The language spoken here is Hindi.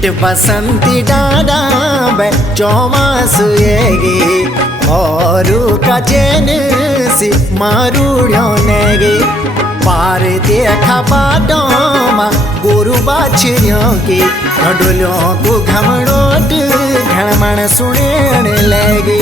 मीठ बसंती डाडा बे चौमास येगी और का चैन सी मारूड़ो नेगी पार देखा बाटों मा गोरु बाछियों की ढोलियों को घमड़ोट घड़मण सुनेण लगी।